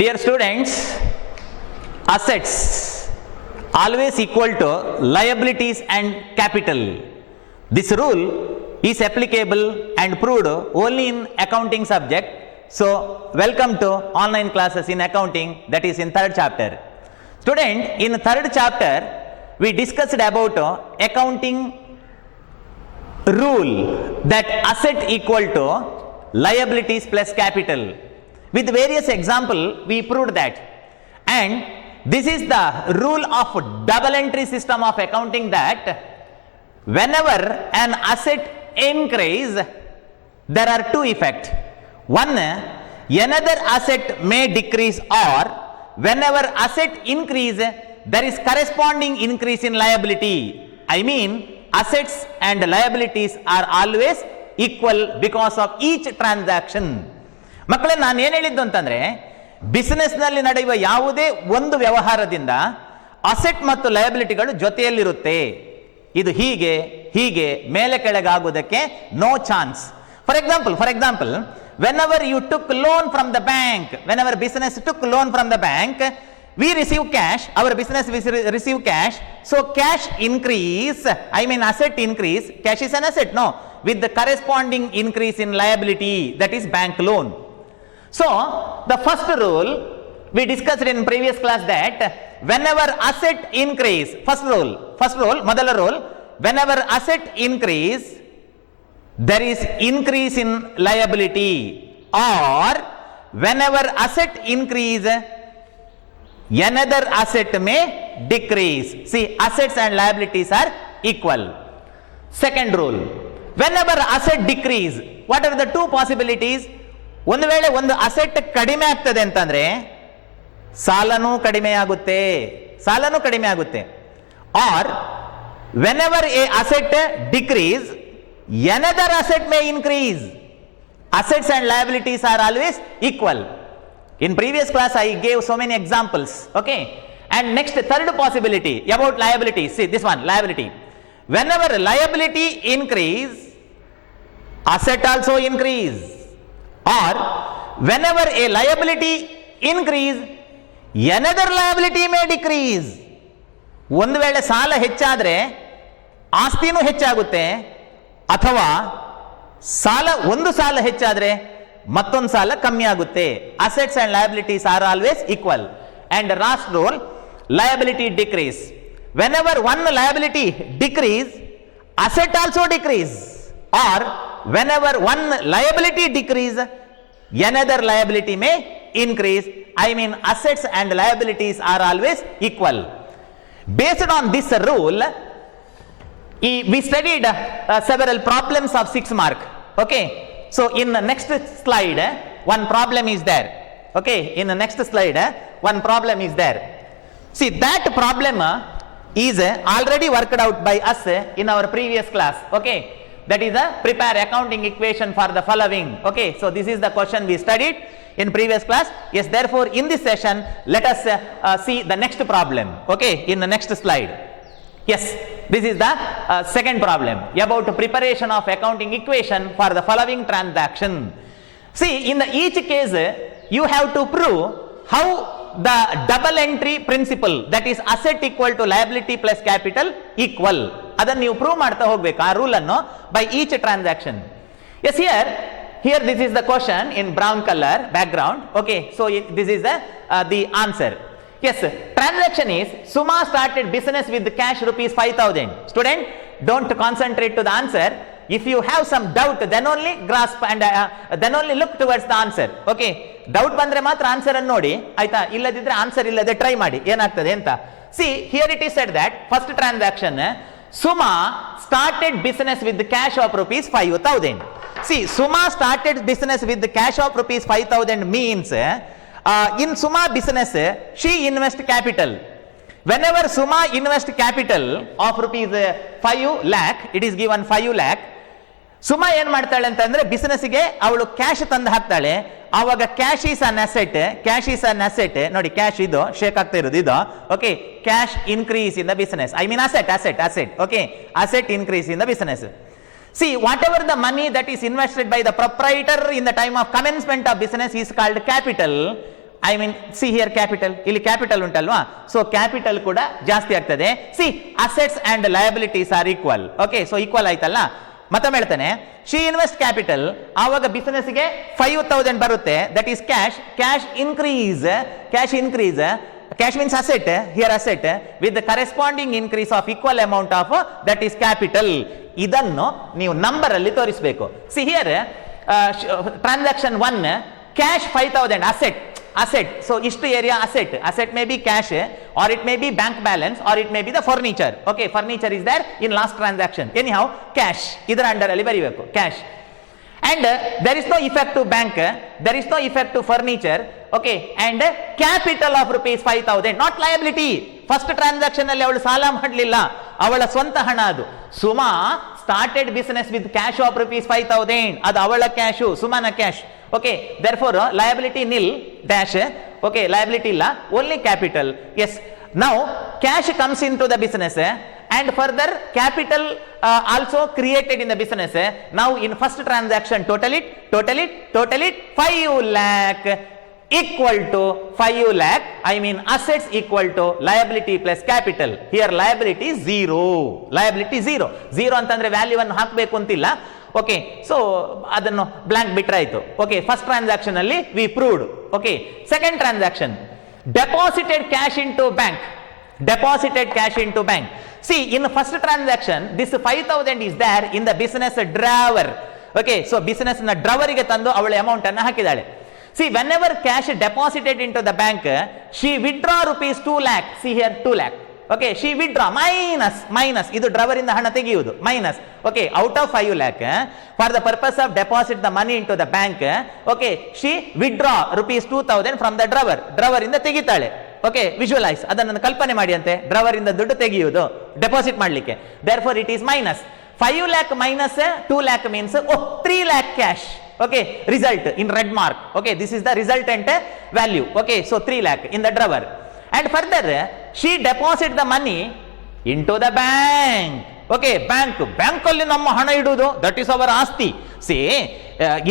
Dear students, assets always equal to liabilities and capital. This rule is applicable and proved only in accounting subject. So, welcome to online classes in accounting, that is in third chapter. Student, in third chapter, we discussed about accounting rule that asset equal to liabilities plus capital. With various example, we proved that. And this is the rule of double entry system of accounting, that whenever an asset increase, there are two effects. One, another asset may decrease, or whenever asset increase, there is corresponding increase in liability. I mean, assets and liabilities are always equal because of each transaction. ಮಕ್ಕಳೇ, ನಾನು ಏನು ಹೇಳಿದ್ದು ಅಂತಂದ್ರೆ, ಬಿಸಿನೆಸ್ನಲ್ಲಿ ನಡೆಯುವ ಯಾವುದೇ ಒಂದು ವ್ಯವಹಾರದಿಂದ asset ಮತ್ತು ಲಯಬಿಲಿಟಿಗಳು ಜೊತೆಯಲ್ಲಿರುತ್ತೆ. ಇದು ಹೀಗೆ ಹೀಗೆ ಮೇಲೆ ಕೆಳಗಾಗುವುದಕ್ಕೆ no chance. For example, whenever you took loan from the bank, whenever business took loan from the bank, we receive cash, our business receive cash, so cash increase, I mean asset increase, cash is an asset, no, with the corresponding increase in liability, that is bank loan. So, the first rule we discussed in previous class, that whenever asset increase, first rule, modala rule, whenever asset increase, there is increase in liability, or whenever asset increase, another asset may decrease. See, assets and liabilities are equal. Second rule, whenever asset decrease, what are the two possibilities? ಒಂದು ವೇಳೆ ಒಂದು asset ಕಡಿಮೆ ಆಗ್ತದೆ ಅಂತಂದ್ರೆ ಸಾಲನೂ ಕಡಿಮೆ ಆಗುತ್ತೆ. Or whenever a asset decrease, another asset may increase. Assets and liabilities are always equal. In previous class I gave so many examples. Okay, and next, third possibility about liability. See this one, liability. Whenever liability increase, asset also increase. Or whenever a liability increase, another liability may decrease. ಒಂದು ವೇಳೆ ಸಾಲ ಹೆಚ್ಚಾದ್ರೆ ಆಸ್ತಿನೂ ಹೆಚ್ಚಾಗುತ್ತೆ, ಅಥವಾ ಒಂದು ಸಾಲ ಹೆಚ್ಚಾದ್ರೆ ಮತ್ತೊಂದು ಸಾಲ ಕಮ್ಮಿ ಆಗುತ್ತೆ. Assets and liabilities are always equal. And last rule, liability decrease. Whenever one liability decrease, asset also decrease. Or whenever one liability decrease, another liability may increase. I mean, assets and liabilities are always equal. Based on this rule, we studied several problems of 6 mark. Okay, so in the next slide, one problem is there. Okay, in the next slide, one problem is there. See, that problem is already worked out by us in our previous class. Okay, that is a prepare accounting equation for the following. Okay, so this is the question we studied in previous class. Yes, therefore in this session let us see the next problem. Okay, in the next slide. Yes, this is the second problem about preparation of accounting equation for the following transaction. See, in each case you have to prove how the double entry principle, that is asset equal to liability plus capital equal, ಅದನ್ನು ನೀವು prove ಮಾಡ್ತಾ ಹೋಗ್ಬೇಕು ಆ rule ಅನ್ನು by each transaction. Yes, here this is the question in brown color background. Okay, so this is the answer. Yes, transaction is Suma started business with cash rupees 5,000. Student, don't concentrate to the answer. If you have some doubt, then only grasp and then only look towards the answer. Okay, doubt ಬಂದ್ರೆ ಮಾತ್ರ answer ಅನ್ನು ನೋಡಿ, ಆಯ್ತಾ? ಇಲ್ಲದಿದ್ರೆ answer ಇಲ್ಲದೆ try ಮಾಡಿ ಏನಾಗ್ತದೆ ಅಂತ. C, here it is said that first transaction, Suma started business with the cash of rupees 5,000. See, Suma started business with the cash of rupees 5,000 means in Suma business she invest capital. Whenever Suma invest capital of rupees 5 lakh, it is given 5 lakh. Suma ಏನ್ ಮಾಡ್ತಾಳೆ ಅಂತಂದ್ರೆ ಬಿಸಿನೆಸ್ಗೆ ಅವಳು cash ತಂದು ಹಾಕ್ತಾಳೆ. ಆವಾಗ cash is an asset. ನೋಡಿ, cash ಇದು shake ಆಗ್ತಾ ಇರೋದು ಇದು. Okay, cash increase in the business, I mean asset. Okay, asset increase in the business. See, whatever the money that is invested by the proprietor in the time of commencement of business is called capital, I mean see here capital, ಇಲ್ಲಿ capital ಉಂಟಲ್ವಾ, so capital ಕೂಡ ಜಾಸ್ತಿ ಆಗ್ತದೆ. See assets and liabilities are equal. Okay, so equal ಆಯ್ತಲ್ಲ. ಮತ್ತೊಮ್ಮೆ ಹೇಳ್ತಾನೆ, she invest capital, ಆವಾಗ business ಗೆ 5,000 ಬರುತ್ತೆ, that is cash. Cash increase cash means asset, here asset with the corresponding increase of equal amount of that is capital. ಇದನ್ನು ನೀವು number ಅಲ್ಲಿ ತೋರಿಸಬೇಕು. see here transaction 1 cash 5,000 asset, so ಇಷ್ಟು area asset may be cash or it may be bank balance or it may be the furniture. okay, furniture is there in last transaction. anyhow cash ಇದರ under ಅಲ್ಲಿ ಬರೀಬೇಕು cash. and there is no effect to bank, there is no effect to furniture. okay, and capital of rupees 5,000 not liability. first transaction ಅಲ್ಲಿ ಅವಳು ಸಾಲ ಮಾಡಲಿಲ್ಲ, ಅವಳ ಸ್ವಂತ ಹಣ ಅದು. Suma started business with cash of rupees 5,000, ಅದು ಅವಳ ಕ್ಯಾಶು, ಸುಮಾನ cash. okay, therefore liability nil dash. okay, liability ಇಲ್ಲ, only capital. yes, now cash comes into the business and further capital also created in the business. now in first transaction total it 5 lakh equal to 5 lakh, I mean assets equal to liability plus capital. here liability zero ಅಂತಂದ್ರೆ value ಅನ್ನು ಹಾಕಬೇಕು ಅಂತಿಲ್ಲ. Okay, so ಅದನ್ನು blank ಬಿಟ್ರೆ ಆಯ್ತು. Okay, first transaction ಅಲ್ಲಿ we proved. Okay, second transaction deposited cash into bank. see in first transaction this 5,000 is there in the business drawer. okay, so business na drawer ಗೆ ತಂದು ಅವಳ amount ಅನ್ನು ಹಾಕಿದಾಳೆ. see whenever cash deposited into the bank she withdraw rupees 2 lakh. see here 2 lakh. okay, she withdraw minus ಇದು drawer ಇಂದ ಹಣ ತೆಗೆಯುವುದು minus. okay, out of 5 lakh for the purpose of deposit the money into the bank. okay, she withdraw rupees 2,000 from the drawer ಇಂದ ತೆಗಿತಾಳೆ. Okay, visualise, ಅದನ್ನು ಕಲ್ಪನೆ ಮಾಡಿ ಅಂತೆ, drawer ಇಂದ ದುಡ್ಡು ತೆಗೆಯುವುದು ಡೆಪಾಸಿಟ್ ಮಾಡಲಿಕ್ಕೆ. therefore it is minus 5 lakh minus 2 lakh means 3 lakh cash. okay, result in red mark. okay, this is the resultant value. okay, so 3 lakh in the drawer. and further she deposit the money into the bank. okay, bank ಅಲ್ಲಿ ನಮ್ಮ ಹಣ ಇಡುವುದು, that is our ಆಸ್ತಿ. see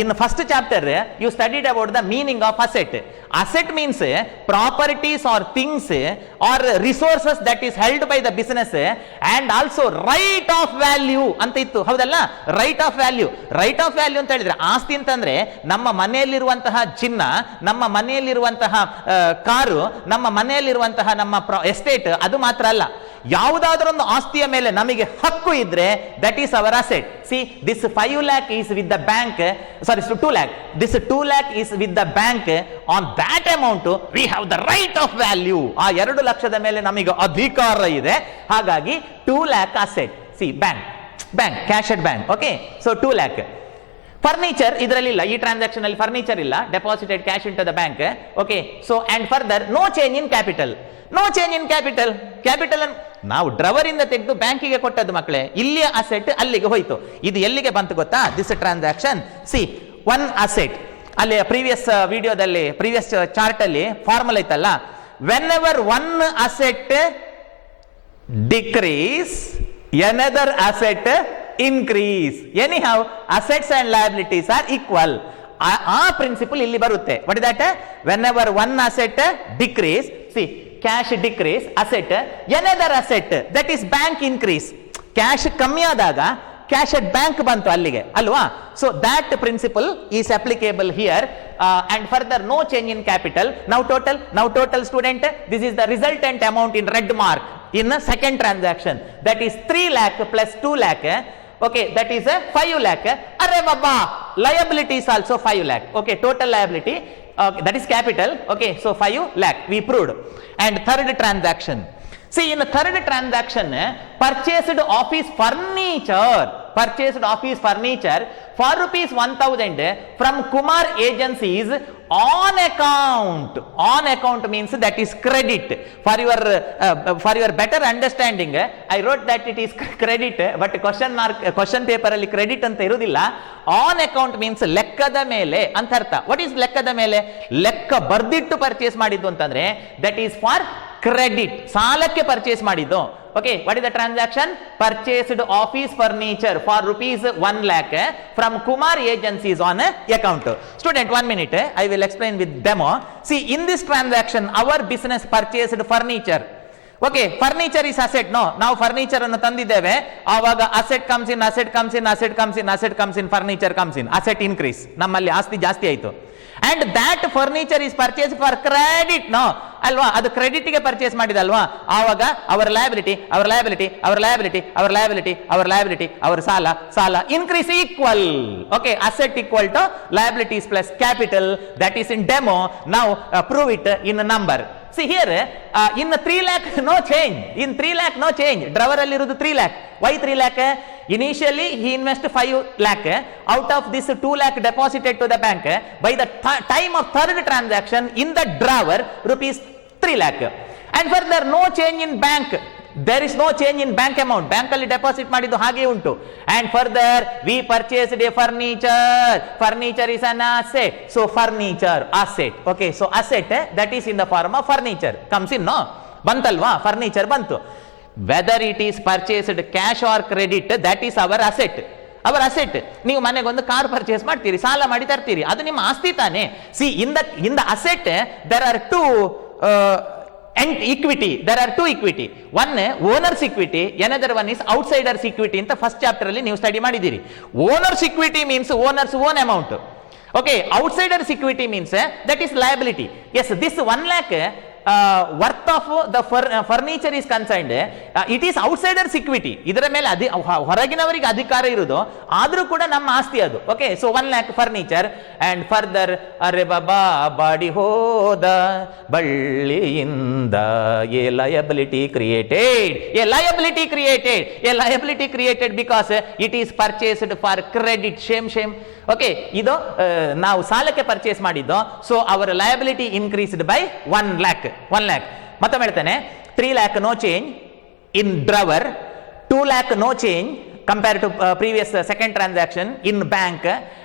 in first chapter you studied about the meaning of asset means properties or things or resources that is held by the business and also right of value ಅಂತ ಇತ್ತು, ಹೌದಲ್ಲ? right of value ಅಂತ ಹೇಳಿದ್ರೆ ಆಸ್ತಿ ಅಂತಂದ್ರೆ ನಮ್ಮ ಮನೆಯಲ್ಲಿರುವಂತಹ ಚಿನ್ನ, ನಮ್ಮ ಮನೆಯಲ್ಲಿರುವಂತಹ ಕಾರು, ನಮ್ಮ ಮನೆಯಲ್ಲಿರುವಂತಹ ನಮ್ಮ ಎಸ್ಟೇಟ್, ಅದು ಮಾತ್ರ ಅಲ್ಲ, ಯಾವುದಾದ್ರೂ ಒಂದು ಆಸ್ತಿಯ ಮೇಲೆ ನಮಗೆ ಹಕ್ಕು ಇದ್ರೆ that is our asset. See this 5 lakh is with the bank, sorry 2 lakh, this 2 lakh is with the bank. on that amount we have the right of value. ಆ 2 ಲಕ್ಷದ ಮೇಲೆ ನಮಗೆ ಅಧಿಕಾರ ಇದೆ, ಹಾಗಾಗಿ 2 lakh asset. See bank cash at bank. Okay, so 2 lakh. Furniture ಇದರಲ್ಲಿ ಇಲ್ಲ, ಈ ಟ್ರಾನ್ಸಾಕ್ಷನ್ ಅಲ್ಲಿ ಫರ್ನಿಚರ್ ಇಲ್ಲ, deposited cash into the bank. Okay, so and further no change in capital. Capital ನಾವು ಡ್ರವರ್ ಇಂದ ತೆಗೆದು ಬ್ಯಾಂಕಿಗೆ ಕೊಟ್ಟದ್ದು ಮಕ್ಕಳೇ, ಇಲ್ಲಿಯ ಅಸೆಟ್ ಅಲ್ಲಿಗೆ ಹೋಯ್ತು. ಇದು ಎಲ್ಲಿಗೆ ಬಂತು ಗೊತ್ತಾ? This transaction. C one asset, ಅಲ್ಲಿ ಪ್ರೀವಿಯಸ್ ವಿಡಿಯೋದಲ್ಲಿ ಪ್ರೀವಿಯಸ್ ಚಾರ್ಟ್ ಅಲ್ಲಿ ಫಾರ್ಮುಲಾ ಇತ್ತಲ್ಲ, when ever one asset decrease another asset increase. anyhow assets and liabilities are equal. ಆ ಪ್ರಿನ್ಸಿಪಲ್ ಇಲ್ಲಿ ಬರುತ್ತೆ. what is that? whenever one asset decrease, see cash decrease, asset, another asset that is bank increase. cash ಕಮ್ಮಿ ಆದಾಗ cash at bank ಬಂತು ಅಲ್ಲಿಗೆ, ಅಲ್ವಾ? So that principle is applicable here. and further no change in capital. now total student, this is the resultant amount in red mark in the second transaction, that is 3 lakh plus 2 lakh. okay, that is 5 lakh. arre baba, liability is also 5 lakh. okay, total liability, that is capital. okay, so 5 lakh we proved. and third transaction, see in the third transaction purchased office furniture for rupees 1,000 from Kumar agencies on account means that is credit. for your better understanding I wrote that it is credit, but question paper ಅಲ್ಲಿ credit ಅಂತ ಇರುವುದಿಲ್ಲ. on account means ಲೆಕ್ಕದ ಮೇಲೆ ಅಂತ ಅರ್ಥ. what is ಲೆಕ್ಕದ ಮೇಲೆ? ಲೆಕ್ಕ ಬರ್ದಿಟ್ಟು ಪರ್ಚೇಸ್ ಮಾಡಿದ್ದು ಅಂತಂದ್ರೆ that is for ಕ್ರೆಡಿಟ್, ಸಾಲಕ್ಕೆ ಪರ್ಚೇಸ್ ಮಾಡಿದ್ದು. Okay, what is the transaction? Purchased office furniture for rupees 1 lakh from Kumar agencies on account. Student, 1 minute, I will explain with demo. See, in this transaction our business purchased furniture. Okay, furniture is asset. ನಾವು furniture ಅನ್ನು ತಂದಿದ್ದೇವೆ, ಆವಾಗ asset comes in, asset comes in, asset comes in, asset comes in, furniture comes in, asset increase, ನಮ್ಮಲ್ಲಿ ಆಸ್ತಿ ಜಾಸ್ತಿ ಆಯಿತು. And that furniture is purchase for credit ಅಲ್ವಾ, ಅದು ಕ್ರೆಡಿಟ್ ಗೆ ಪರ್ಚೇಸ್ ಮಾಡಿದಲ್ವಾ, ಆವಾಗ our liability, our liability, our liability, our liability, our liability, our ಸಾಲ increase equal. Okay, asset equal to liabilities plus capital. That is in demo. Now prove it in number. See here, in 3 lakh no change. In 3 lakh no change. Drawer alli irudu 3 lakh. Why 3 lakh? Initially he invested 5 lakh. Out of this 2 lakh deposited to the bank. By the time of third transaction in the drawer, rupees 3 lakh. And further no change in bank. There is no change in bank amount. Bank alli deposit ಮಾಡಿದ್ದು ಹಾಗೆ ಉಂಟು. And further we purchased a furniture. Furniture is an asset. So furniture asset. Okay, so asset that is in the form of furniture comes in. No, ಬಂತಲ್ವಾ, furniture ಬಂತು. Whether it is purchased cash or credit, that is our asset. ಅವರ asset. ನೀವು ಮನೆಗೆ ಒಂದು car purchase ಮಾಡ್ತೀರಿ, ಸಾಲ ಮಾಡಿ ತರ್ತೀರಿ, ಅದು ನಿಮ್ಮ ಆಸ್ತಿ ತಾನೆ. C in the asset there are two and equity. There are two equity. One owner's equity, another one is outsider's equity. ಅಂತ ಫಸ್ಟ್ ಚಾಪ್ಟರ್ ಅಲ್ಲಿ ನೀವು ಸ್ಟಡಿ ಮಾಡಿದ್ದೀರಿ. Owner's equity means owner's own amount. Okay, outsider's equity means that is liability. Yes, this 1 lakh worth of the furniture is concerned, it is outsider's equity. ಇದರ ಮೇಲೆ ಹೊರಗಿನವರಿಗೆ ಅಧಿಕಾರ ಇರುವುದು, ಆದರೂ ಕೂಡ ನಮ್ಮ ಆಸ್ತಿ ಅದು. Okay, so 1 lakh furniture. And further ಅರೆ ಬಾಬಾ ಬಾಡಿ ಹೋದ ಬಳ್ಳಿಯಿಂದ a liability created. A liability created. A liability created because it is purchased for credit. Same. Okay, ಇದು ನಾವು ಸಾಲಕ್ಕೆ ಪರ್ಚೇಸ್ ಮಾಡಿದ್ದು. So our liability increased by 1 lakh. ಮತ್ತೊಮ್ಮೆ ಹೇಳ್ತೇನೆ, 3 lakh no change in drawer, 2 lakh no change compared to previous second transaction in bank,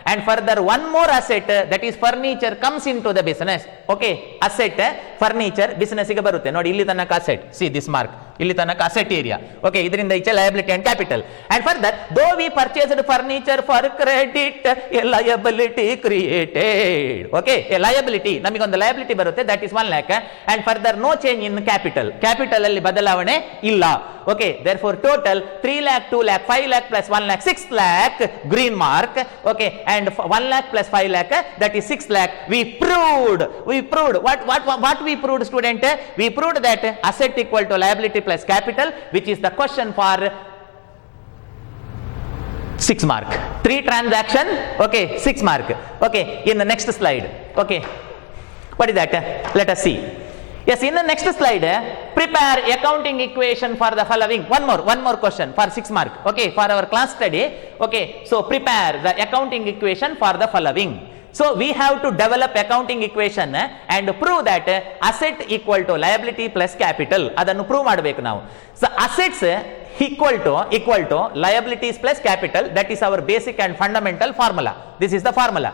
and further one more asset, that is furniture, comes into the business. Okay, asset furniture business ಗೆ ಬರುತ್ತೆ ನೋಡಿ, ಇಲ್ಲಿ ತನಕ asset. See this mark, ಇಲ್ಲಿ ತನಕ asset area. Okay, ಇದರಿಂದ ಈಚೆ liability and capital. And further, though we purchased furniture for credit, a liability created. Okay, a liability, ನಮಗೊಂದು liability ಬರುತ್ತೆ, that is 1 lakh. And further no change in capital ಅಲ್ಲಿ ಬದಲಾವಣೆ ಇಲ್ಲ. Okay, therefore total 3 lakh, 2 lakh, 5 lakh plus 1 lakh, 6 lakh, green mark. Okay, and 1 lakh plus 5 lakh, that is 6 lakh. We proved what we proved, student? We proved that asset equal to liability plus capital, which is the question for 6 mark. 3 transaction. Okay, 6 mark. Okay, in the next slide. Okay, what is that? Let us see. Yes, in the next slide, prepare accounting equation for the following. One more question for 6 mark. Okay, for our class study. Okay, so prepare the accounting equation for the following. So we have to develop accounting equation and prove that asset equal to liability plus capital. ಅದನ್ನು prove ಮಾಡಬೇಕು ನಾವು. So assets equal to liabilities plus capital. That is our basic and fundamental formula. This is the formula.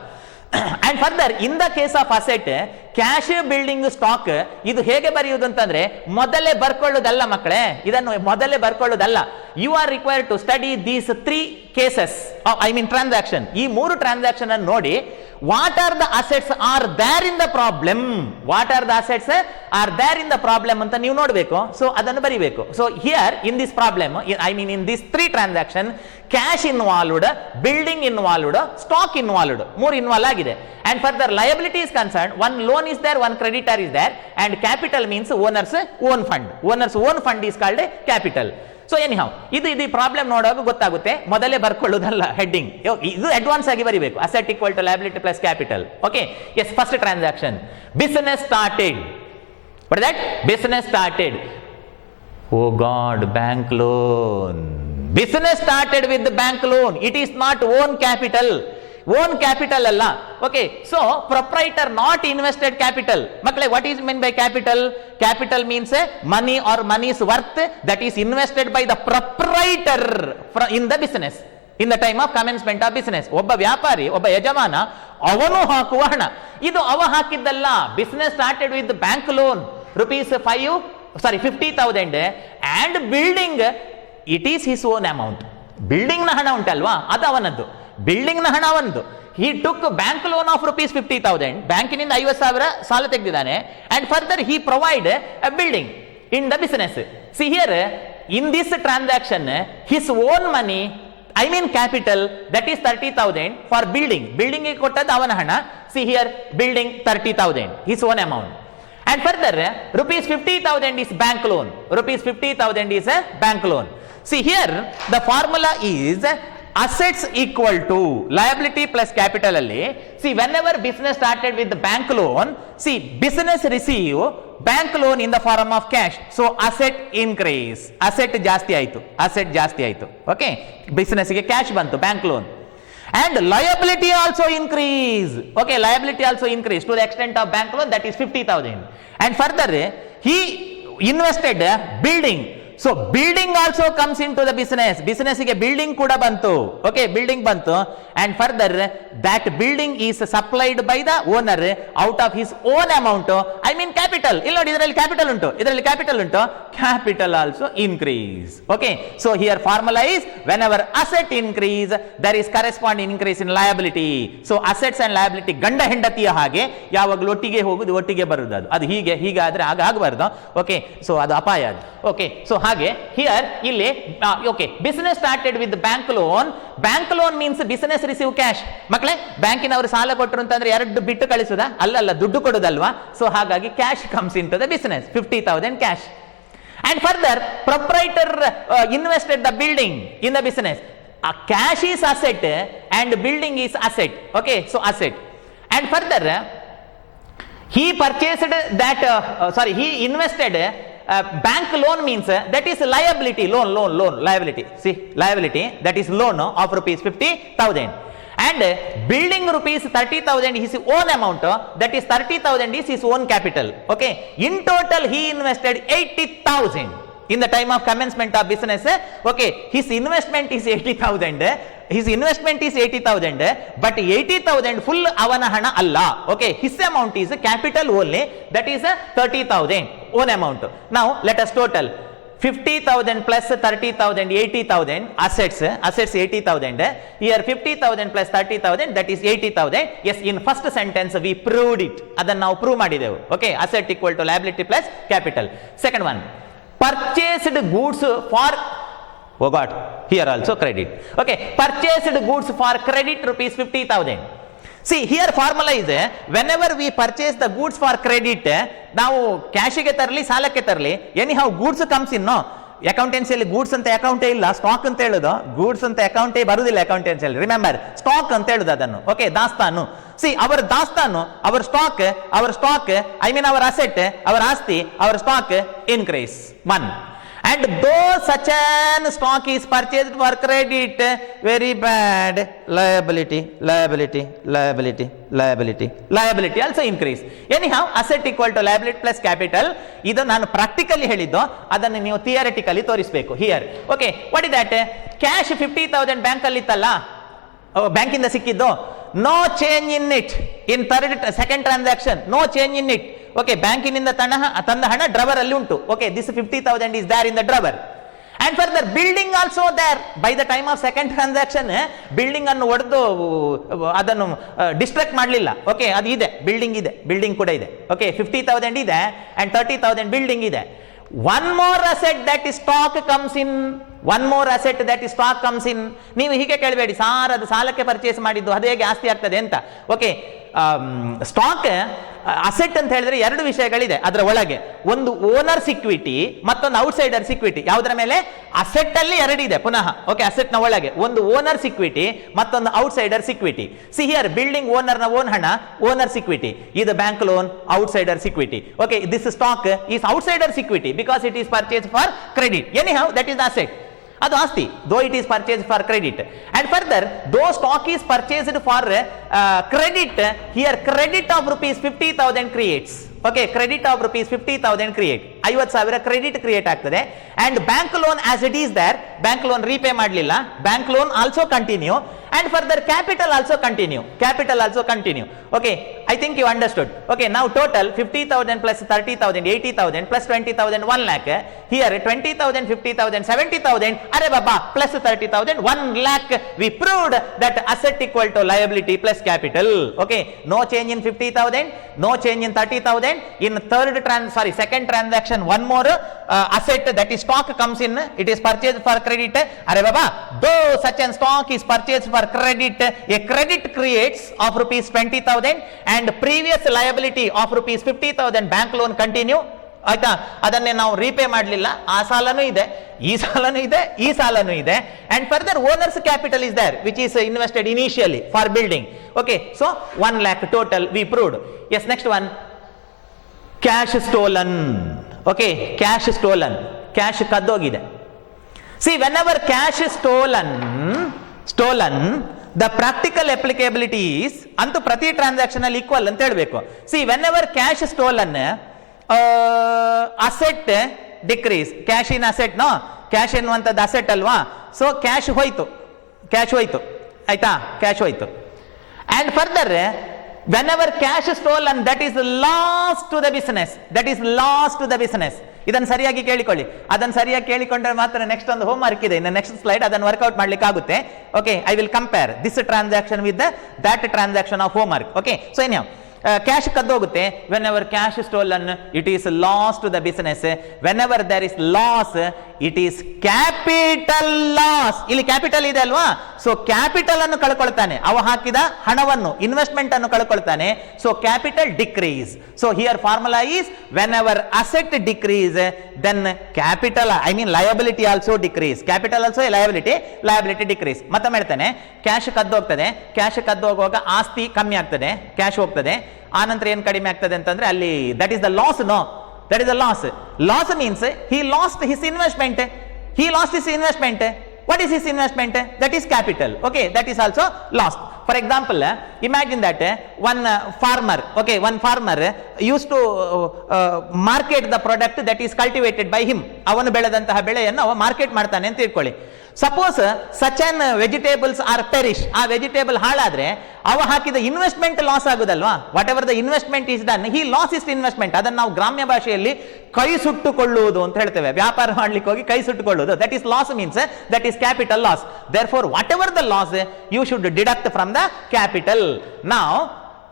And further, in the case of asset, cash building stock, ಇದು ಹೇಗೆ ಬರೆಯುವುದು ಅಂತಂದ್ರೆ ಮೊದಲೇ ಬರ್ಕೊಳ್ಳೋದಲ್ಲ ಮಕ್ಕಳೇ, ಇದನ್ನು ಮೊದಲೇ ಬರ್ಕೊಳ್ಳೋದಲ್ಲ. You are required to study these 3 cases, I mean transaction. ಈ 3 ಟ್ರಾನ್ಸಾಕ್ಷನ್ ಅನ್ನು ನೋಡಿ, what are the assets are there in the problem, what are the assets are there in the problem ಅಂತ ನೀವು ನೋಡಬೇಕು. ಸೊ ಅದನ್ನು ಬರಿಬೇಕು. So here in this problem, I mean in this 3 transaction, cash involved, building involved, stock involved, 3 involve ಆಗಿದೆ. And further liability is concerned, one loan is there, one creditor is there, and capital means owner's own fund. Owner's own fund is called capital. So anyhow, ಇದು problem ನೋಡುವಾಗ ಗೊತ್ತಾಗುತ್ತೆ, ಮೊದಲೇ ಬರ್ಕೊಳ್ಳೋದಲ್ಲ heading. ಇದು advance ಆಗಿ ಬರಿಬೇಕು. Asset equal to liability plus capital. Okay, yes, first transaction, business started. What is that? Business started. Oh God, bank loan. Business started with the bank loan. It is not own capital. Own capital ಅಲ್ಲ. Okay, so proprietor not invested capital. ಮಕ್ಕಳೇ, what is mean by capital? Capital means money or money's worth that is invested by the proprietor in the business in the time of commencement of business. ಒಬ್ಬ ವ್ಯಾಪಾರಿ, ಒಬ್ಬ ಯಜಮಾನ, ಅವನು ಹಾಕುವ ಹಣ. ಇದು ಅವ ಹಾಕಿದ್ದಲ್ಲ. Business started with bank loan, rupees 5 50,000 and building, it is his own amount. Building na hana ಉಂಟಲ್ವಾ ಅದು ಅವನದ್ದು, ಬಿಲ್ಡಿಂಗ್ ನ ಹಣ ಅವನದು. He took bank loan of rupees 50,000, ಬ್ಯಾಂಕಿನಿಂದ 50,000 ಸಾಲ ತೆಗೆದಿದ್ದಾನೆ, and further he provide a building in the business. See here, in this transaction, his own money, I mean capital, that is 30,000 for building. Building ಗೆ ಕೊಟ್ಟದ್ದು ಅವನ ಹಣ. See here, building 30,000, his own amount. And further, rupees 50,000 is bank loan. Rupees 50,000 is a bank loan. See here, the formula is assets equal to liability plus capital alli. See, whenever business started with the bank loan, see, business receive bank loan in the form of cash. So, asset increase. Asset ಜಾಸ್ತಿ ಆಯಿತು. Asset ಜಾಸ್ತಿ ಆಯಿತು. Okay? Business ಗೆ cash ಬಂತು, bank loan. And liability also increase. Okay, liability also increase to the extent of bank loan, that is 50,000. And further, he invested building. So building also comes into the business. Business ಗೆ building ಕೂಡ ಬಂತು. Okay, building ಬಂತು. And further, that building is supplied by the owner out of his own amount. I mean capital. ಇಲ್ಲಿ ನೋಡಿ, ಇದರಲ್ಲಿ capital ಉಂಟು, ಇದರಲ್ಲಿ capital ಉಂಟು. Capital also increase. Okay, so here formula is whenever asset increase, there is corresponding increase in liability. So assets and liability ಗಂಡ ಹೆಂಡತಿಯ ಹಾಗೆ ಯಾವಾಗಲೂ ಒಟ್ಟಿಗೆ ಹೋಗುದು, ಒಟ್ಟಿಗೆ ಬರುವುದು. ಅದು ಹೀಗಾದ್ರೆ ಆಗಬಾರ್ದು. ಓಕೆ, ಸೊ ಅದು ಅಪಾಯ ಅದು. ಓಕೆ, ಸೊ ಹಾಗೆ ಹಿಯರ್ ಇಲ್ಲಿ okay, business started with bank loan. Bank loan means business receive cash. ಮಕ್ಕಳೇ, ಬ್ಯಾಂಕಿನವರು ಸಾಲ ಕೊಟ್ಟರು ಅಂತಂದ್ರೆ ಎರಡು ಬಿಟ್ಟು ಕಳಿಸುದಾ? ಅಲ್ಲ, ದುಡ್ಡು ಕೊಡುದಲ್ವಾ? ಸೊ ಹಾಗಾಗಿ cash comes in to the business, 50,000 cash. And further, proprietor invested the building in the business. Cash is asset and building is asset. Okay, so asset. And further, he purchased that, he invested bank loan means that is liability, loan, liability. See, liability, that is loan of rupees 50,000. And building rupees 30,000 is his own amount, that is 30,000 is his own capital. Okay, in total he invested 80,000 in the time of commencement of business. Okay, his investment is 80,000. His investment is 80,000, but 80,000 full avana hana alla. Okay, his amount is capital only, that is 30,000 own amount. Now let us total 50,000 plus 30,000, 80,000 assets 80,000. Here 50,000 plus 30,000, that is 80,000. Yes, in first sentence we proved it. Adannu now prove ಮಾಡಿದೆವು. Okay, asset equal to liability plus capital. Second one, purchased goods for, oh God, here also credit. Okay, purchased goods for credit rupees 50,000. See, here formula is whenever we purchase the goods for credit, ನಾವು ಕ್ಯಾಶಿಗೆ ತರಲಿ, ಸಾಲಕ್ಕೆ ತರಲಿ, anyhow goods comes in. ಅಕೌಂಟೆನ್ಸಿಯಲ್ಲಿ goods ಅಂತ ಅಕೌಂಟೇ ಇಲ್ಲ, stock ಅಂತ ಹೇಳುದು. ಗೂಡ್ಸ್ ಅಂತ ಅಕೌಂಟೇ ಬರುದಿಲ್ಲ ಅಕೌಂಟೆನ್ಸಿಯಲ್ಲಿ. ರಿಮೆಂಬರ್, ಸ್ಟಾಕ್ ಅಂತ ಹೇಳುದು ಅದನ್ನು. ಓಕೆ, ದಾಸ್ತಾನು. ಸಿ, ಅವರ ದಾಸ್ತಾನು, ಅವರ ಸ್ಟಾಕ್, ಐ ಮೀನ್ ಅವರ ಅಸೆಟ್, ಅವರ ಆಸ್ತಿ, ಅವರ stock increase 1. And though such an stock is purchased for credit, very bad, liability also increase. Anyhow, asset equal to liability plus capital. ಇದು ನಾನು ಪ್ರಾಕ್ಟಿಕಲಿ ಹೇಳಿದ್ದು, ಅದನ್ನು ನೀವು ಥಿಯರಿಟಿಕಲಿ ತೋರಿಸಬೇಕು. Here okay, what is that? Cash 50,000 bank ಅಲ್ಲಿ ಇತ್ತಲ್ಲ, ಬ್ಯಾಂಕಿಂದ ಸಿಕ್ಕಿದ್ದು. No change in it in second transaction, no change in it. Okay, ಬ್ಯಾಂಕಿನಿಂದ ತಂದ ಹಣ ಡ್ರವರ್ ಅಲ್ಲಿ ಉಂಟು. Okay, this 50,000 is there in the drawer. And further, building also there. By the time of second transaction, building ಅನ್ನು ಒಡೆದು ಅದನ್ನು distract ಮಾಡಲಿಲ್ಲ. Okay, ಅದು ಇದೆ, ಬಿಲ್ಡಿಂಗ್ ಕೂಡ ಇದೆ. ಓಕೆ, 50,000 ಇದೆ and 30,000 ಬಿಲ್ಡಿಂಗ್ ಇದೆ. One more asset, that is stock comes in. ನೀವು ಹೀಗೆ ಕೇಳಬೇಡಿ, ಅದು ಸಾಲಕ್ಕೆ ಪರ್ಚೇಸ್ ಮಾಡಿದ್ದು ಅದು ಹೇಗೆ ಆಸ್ತಿ ಆಗ್ತದೆ ಅಂತ. ಓಕೆ, ಸ್ಟಾಕ್ ಅಸೆಟ್ ಅಂತ ಹೇಳಿದ್ರೆ ಎರಡು ವಿಷಯಗಳಿದೆ ಅದರ ಒಳಗೆ. ಒಂದು ಓನರ್ಸ್ ಇಕ್ವಿಟಿ, ಮತ್ತೊಂದು ಔಟ್ಸೈಡರ್ಸ್ ಇಕ್ವಿಟಿ. ಯಾವುದರ ಮೇಲೆ? ಅಸೆಟ್ ಅಲ್ಲಿ ಎರಡಿದೆ ಪುನಃ. ಓಕೆ, ಅಸೆಟ್ ನ ಒಳಗೆ ಒಂದು ಓನರ್ಸ್ ಇಕ್ವಿಟಿ, ಮತ್ತೊಂದು outsiders' equity. See here, building owner ನ ಓನ್ ಹಣ, ಓನರ್ಸ್ ಇಕ್ವಿಟಿ. ಇದು bank loan, outsiders' equity. Okay, this stock is outsiders' equity because it is purchase for credit. Anyhow, that is asset, ಅದು ಆಸ್ತಿ, though it is purchase for credit. And further, though stock is purchased for credit, here credit of rupees 50,000 creates. Okay, credit of rupees 50,000 create, 50,000 credit create ಆಗ್ತದೆ. And bank loan as it is there, bank loan repay ಮಾಡಲಿಲ್ಲ, bank loan also continue. And further, capital also continue. Okay, I think you understood. Okay, now total 50,000 plus 30,000, 80,000 plus 20,000, 1 lakh. Here 20,000, 50,000, 70,000. Arre baba, plus 30,000, 1 lakh. We proved that asset equal to liability plus capital. Okay, no change in 50,000, no change in 30,000. In second transaction, one more asset, that is stock, comes in. It is purchased for credit. Arre baba, though such an stock is purchased for credit, a credit creates of rupees 20,000 and previous liability of rupees 50,000 bank loan continue. ಆಯ್ತಾ, ಅದನ್ನೇ ನಾವು repay ಮಾಡಲಿಲ್ಲ, ಆ ಸಾಲನೂ ಇದೆ, ಈ ಸಾಲನೂ ಇದೆ, ಈ ಸಾಲನೂ ಇದೆ. And further owners capital is there which is invested initially for building. Okay, so 1 lakh total we proved. Yes, next one, cash stolen. Okay, cash stolen, cash ಕದ್ದೋಗಿದೆ. See, whenever cash stolen the practical applicability is ಅಂತೂ ಪ್ರತಿ transaction ಅಲ್ಲಿ equal ಅಂತ ಹೇಳಬೇಕು. See, whenever cash stolen, asset decrease, cash in asset, no, cash ಎನ್ನುವಂಥದ್ದು asset ಅಲ್ವಾ, so cash ಹೋಯ್ತು, ಆಯ್ತಾ, ಕ್ಯಾಶ್ ಹೋಯ್ತು. And further whenever cash stolen, that is loss to the business. ಇದನ್ನು ಸರಿಯಾಗಿ ಕೇಳಿಕೊಳ್ಳಿ. ಅದನ್ನು ಸರಿಯಾಗಿ ಕೇಳಿಕೊಂಡ್ರೆ ಮಾತ್ರ ನೆಕ್ಸ್ಟ್ ಒಂದು ಹೋಮ್ ವರ್ಕ್ ಇದೆ, ಇನ್ನು ನೆಕ್ಸ್ಟ್ ಸ್ಲೈಡ್ ಅದನ್ನು ವರ್ಕೌಟ್ ಮಾಡ್ಲಿಕ್ಕೆ ಆಗುತ್ತೆ. Okay, I will compare this transaction with that transaction of homework. Okay, so ಏನ್ಯಾವ ಕ್ಯಾಶ್ ಕದ್ದೋಗುತ್ತೆ. Whenever cash stolen, it is loss to the business. Whenever there is loss, it is capital loss. ಇಲ್ಲಿ capital ಇದೆ ಅಲ್ವಾ, so capital ಅನ್ನು ಕಳ್ಕೊಳ್ತಾನೆ, ಅವ ಹಾಕಿದ ಹಣವನ್ನು, investment ಅನ್ನು ಕಳ್ಕೊಳ್ತಾನೆ. So capital decrease. So here formula is whenever asset decrease, then capital, I mean liability also decrease. Capital also liability decrease. ಮತ್ತೊಮ್ಮೆ ಹೇಳ್ತಾನೆ, ಕ್ಯಾಶ್ ಕದ್ದೋಗ್ತದೆ, ಕ್ಯಾಶ್ ಕದ್ದೋಗುವಾಗ ಆಸ್ತಿ ಕಮ್ಮಿ ಆಗ್ತದೆ, ಕ್ಯಾಶ್ ಹೋಗ್ತದೆ. ಆನಂತರ ಏನು ಕಡಿಮೆ ಆಗ್ತದೆ ಅಂತಂದ್ರೆ ಅಲ್ಲಿ that is the loss. No, that is the loss. Loss means he lost his investment. What is his investment? That is capital. Okay, that is also lost. For example, imagine that one farmer used to market the product that is cultivated by him. ಅವನು ಬೆಳೆದಂತಹ ಬೆಳೆಯನ್ನು ಅವ market ಮಾಡ್ತಾನೆ ಅಂತ ಇಟ್ಕೊಳ್ಳಿ. Suppose such an vegetables are perish, ಆ vegetable ಹಾಳಾದ್ರೆ ಅವ ಹಾಕಿದ ಇನ್ವೆಸ್ಟ್ಮೆಂಟ್ ಲಾಸ್ ಆಗುದಲ್ವಾ. Whatever the investment is done, he loss is investment. ಅದನ್ನು ನಾವು ಗ್ರಾಮ್ಯ ಭಾಷೆಯಲ್ಲಿ ಕೈ ಸುಟ್ಟುಕೊಳ್ಳುವುದು ಅಂತ ಹೇಳ್ತೇವೆ. ವ್ಯಾಪಾರ ಮಾಡ್ಲಿಕ್ಕೆ ಹೋಗಿ ಕೈ ಸುಟ್ಟುಕೊಳ್ಳುವುದು, that is loss, means that is capital loss. Therefore whatever the loss, you should deduct from the capital. ನಾವು